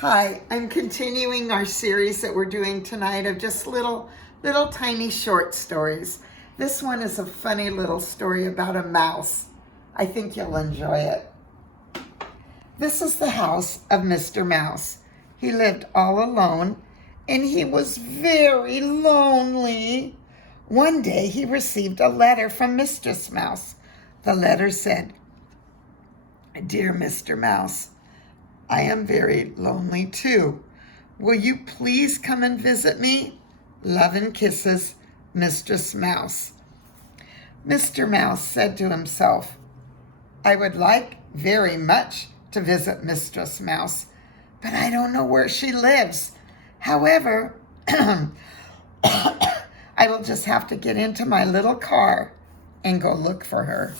Hi, I'm continuing our series that we're doing tonight of just little tiny short stories. This one is a funny little story about a mouse. I think you'll enjoy it. This is the house of Mr. Mouse. He lived all alone and he was very lonely. One day he received a letter from Mistress Mouse. The letter said, "Dear Mr. Mouse, I am very lonely too. Will you please come and visit me? Love and kisses, Mistress Mouse." Mr. Mouse said to himself, "I would like very much to visit Mistress Mouse, but I don't know where she lives. However, I will just have to get into my little car and go look for her."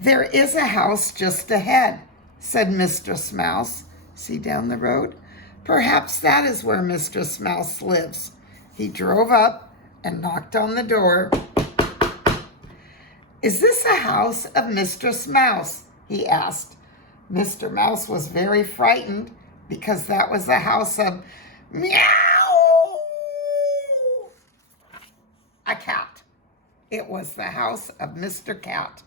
"There is a house just ahead," said Mistress Mouse. "See down the road? Perhaps that is where Mistress Mouse lives." He drove up and knocked on the door. "Is this a house of Mistress Mouse?" he asked. Mr. Mouse was very frightened because that was the house of meow, a cat. It was the house of Mr. Cat.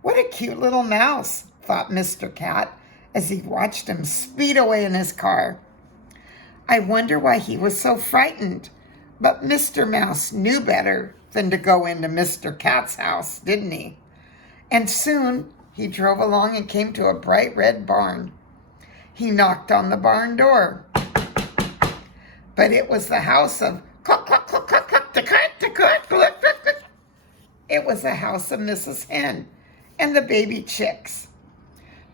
"What a cute little mouse," thought Mr. Cat as he watched him speed away in his car. I wonder why he was so frightened. But Mr. Mouse knew better than to go into Mr. Cat's house, didn't he? And soon he drove along and came to a bright red barn. He knocked on the barn door. But it was the house of cluck, cluck, cluck, cluck, cluck, cluck, cluck, cluck, cluck. It was the house of Mrs. Hen and the baby chicks.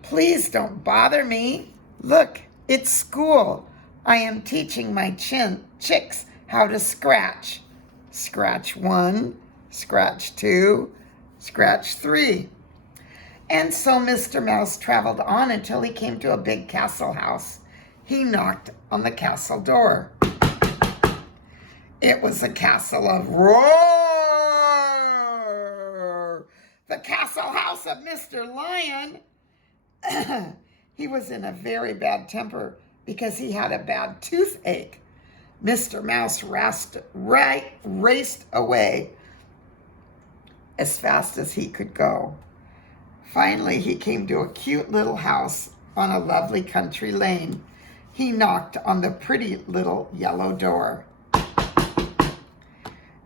"Please don't bother me. Look, it's school. I am teaching my chicks how to scratch. Scratch 1, scratch 2, scratch 3. And so Mr. Mouse traveled on until he came to a big castle house. He knocked on the castle door. It was a castle of roar. The castle house of Mr. Lion. He was in a very bad temper because he had a bad toothache. Mr. Mouse raced away as fast as he could go. Finally, he came to a cute little house on a lovely country lane. He knocked on the pretty little yellow door.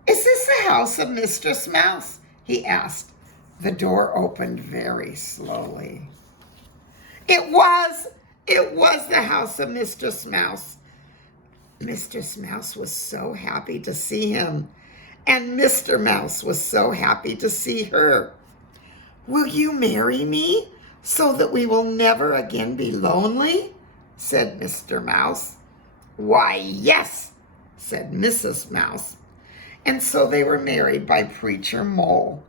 "Is this the house of Mistress Mouse?" he asked. The door opened very slowly. It was the house of Mistress Mouse. Mistress Mouse was so happy to see him, and Mr. Mouse was so happy to see her. "Will you marry me so that we will never again be lonely?" said Mr. Mouse. "Why, yes," said Mrs. Mouse. And so they were married by Preacher Mole.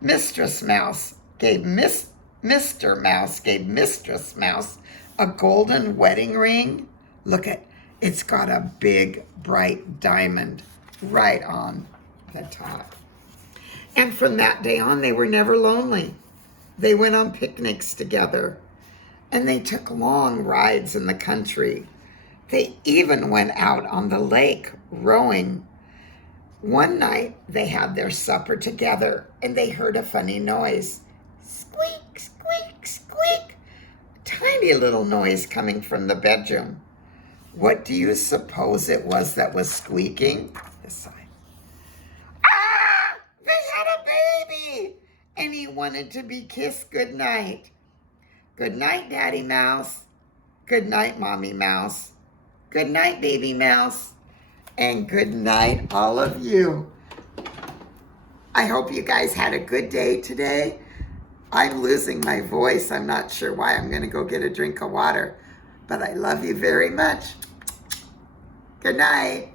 Mistress Mouse gave Mr. Mouse gave Mistress Mouse a golden wedding ring. Look at, it's got a big bright diamond right on the top. And from that day on, they were never lonely. They went on picnics together, and they took long rides in the country. They even went out on the lake rowing. One night, they had their supper together, and they heard a funny noise. Squeak, squeak, squeak. A tiny little noise coming from the bedroom. What do you suppose it was that was squeaking? This side. "Ah! They had a baby! And he wanted to be kissed goodnight." "Good night, Daddy Mouse." "Good night, Mommy Mouse." "Good night, Baby Mouse." And good night, all of you. I hope you guys had a good day today. I'm losing my voice. I'm not sure why. I'm going to go get a drink of water. But I love you very much. Good night.